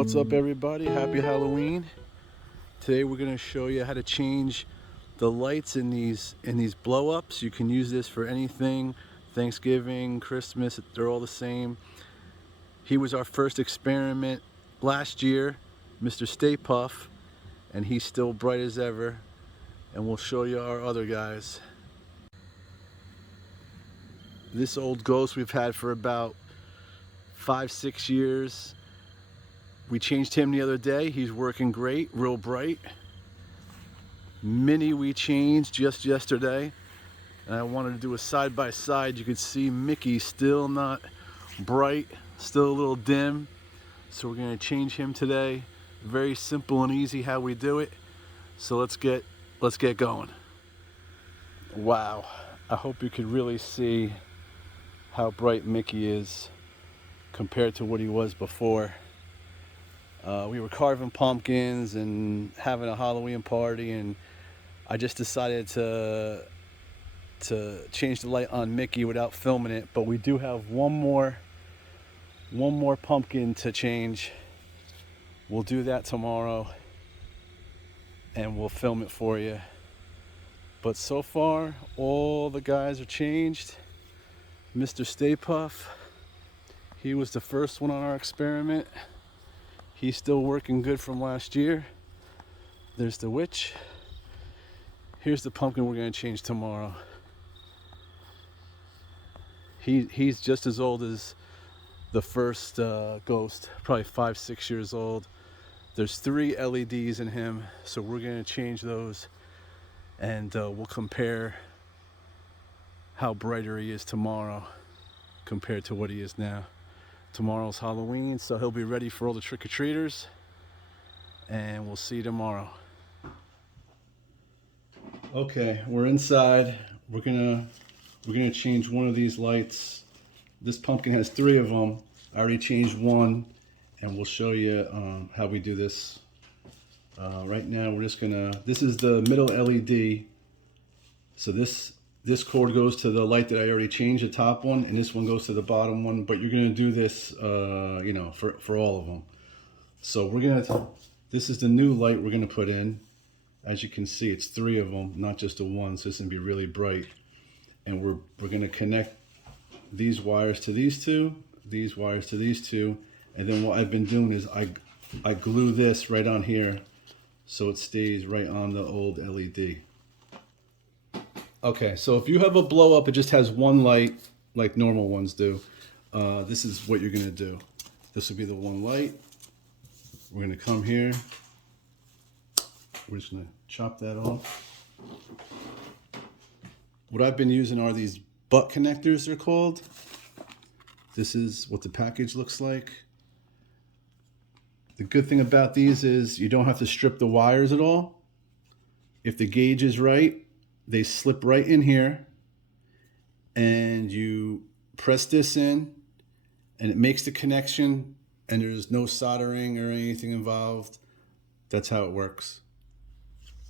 What's up, everybody? Happy Halloween. Today we're going to show you how to change the lights in these blow-ups. You can use this for anything. Thanksgiving, Christmas, they're all the same. He was our first experiment last year, Mr. Stay Puff, and he's still bright as ever. And we'll show you our other guys. This old ghost we've had for about 5-6 years. We changed him the other day. He's working great, real bright. Minnie we changed just yesterday. And I wanted to do a side-by-side. You could see Mickey still not bright, still a little dim. So we're gonna change him today. Very simple and easy how we do it. So let's get going. Wow, I hope you could really see how bright Mickey is compared to what he was before. We were carving pumpkins and having a Halloween party, and I just decided to change the light on Mickey without filming it. But we do have one more pumpkin to change. We'll do that tomorrow and we'll film it for you. But so far all the guys are changed. Mr. Stay Puff, he was the first one on our experiment. He's still working good from last year. There's the witch. Here's the pumpkin we're gonna change tomorrow. He's just as old as the first ghost, probably 5-6 years old. There's 3 LEDs in him, so we're gonna change those, and we'll compare how brighter he is tomorrow compared to what he is now. Tomorrow's Halloween, so he'll be ready for all the trick-or-treaters, and we'll see you tomorrow. Okay, we're inside. We're gonna change one of these lights. This pumpkin has 3 of them. I already changed one, and we'll show you how we do this. Right now, we're just gonna. This is the middle LED. So this cord goes to the light that I already changed, the top one, and this one goes to the bottom one. But you're gonna do this, you know, for all of them. So this is the new light we're gonna put in. As you can see, it's 3 of them, not just a one. So it's gonna be really bright. And we're gonna connect these wires to these 2, these wires to these 2, and then what I've been doing is I glue this right on here, so it stays right on the old LED. Okay, so if you have a blow up, it just has one light like normal ones do. This is what you're gonna do. This will be the one light. We're gonna come here. We're just gonna chop that off. What I've been using are these butt connectors, they're called. This is what the package looks like. The good thing about these is you don't have to strip the wires at all. If the gauge is right, they slip right in here, and you press this in and it makes the connection, and there's no soldering or anything involved. That's how it works.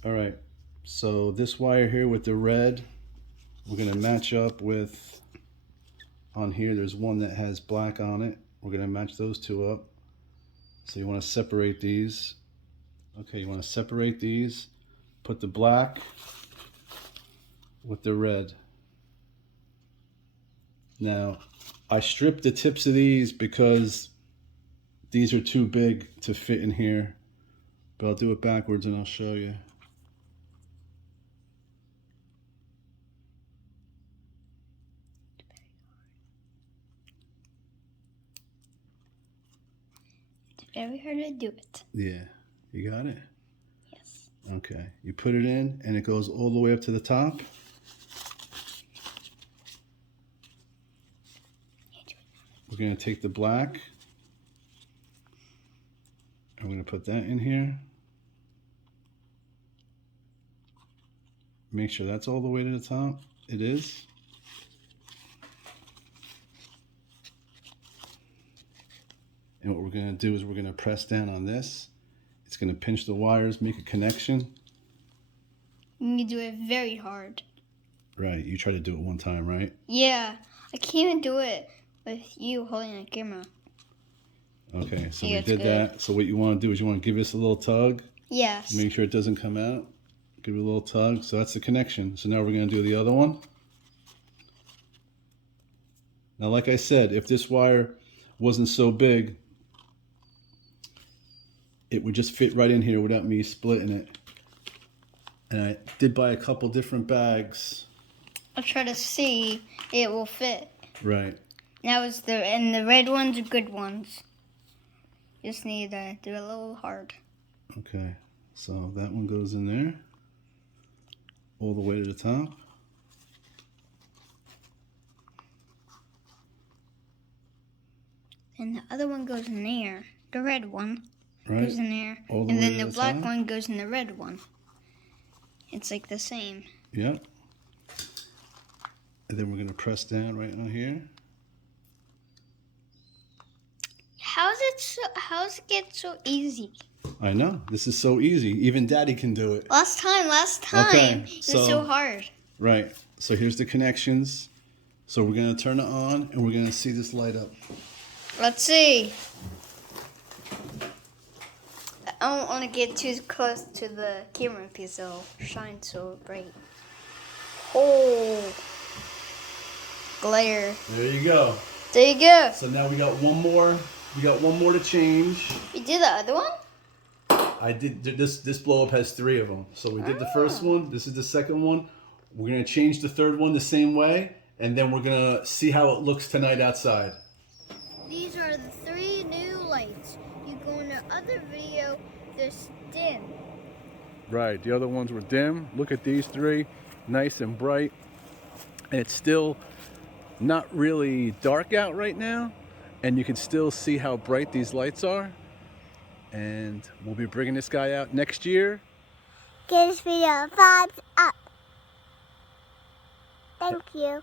All right, so this wire here with the red, we're gonna match up with, on here there's one that has black on it. We're gonna match those 2 up. So you wanna separate these. Okay, you wanna separate these, put the black with the red. Now, I stripped the tips of these because these are too big to fit in here, but I'll do it backwards and I'll show you. Very hard to do it. Yeah, you got it? Yes. Okay, you put it in and it goes all the way up to the top. We're gonna take the black. I'm gonna put that in here. Make sure that's all the way to the top. It is. And what we're gonna do is we're gonna press down on this. It's gonna pinch the wires, make a connection. You do it very hard. Right, you try to do it one time, right? Yeah, I can't even do it with you holding the camera. Okay, so Yeah, we it's did good. that. So what you want to do is you want to give this a little tug. Yes. Make sure it doesn't come out. Give it a little tug. So that's the connection. So now we're going to do the other one. Now, like I said, if this wire wasn't so big, it would just fit right in here without me splitting it. And I did buy a couple different bags. I'll try to see it will fit. Right. Now it's the red ones are good ones. Just need to do it a little hard. Okay. So that one goes in there. All the way to the top. And the other one goes in there. The red one Right. goes in there. All the And way then to the the black top. one goes in the red one. It's like the same. Yep. And then we're going to press down right on here. How's it get so easy? I know. This is so easy. Even Daddy can do it. Last time. Okay, It was so- so hard. Right. So here's the connections. So we're going to turn it on and we're going to see this light up. Let's see. I don't want to get too close to the camera because it'll shine so bright. Oh, glare. There you go. There you go. So now we got one more. We got one more to change. You did the other one? I did this blow up has 3 of them. So we did the first one. This is the second one. We're going to change the third one the same way. And then we're going to see how it looks tonight outside. These are the 3 new lights. You go in the other video, they're dim. Right. The other ones were dim. Look at these 3. Nice and bright. And it's still not really dark out right now. And you can still see how bright these lights are. And we'll be bringing this guy out next year. Give this video a thumbs up. Thank you.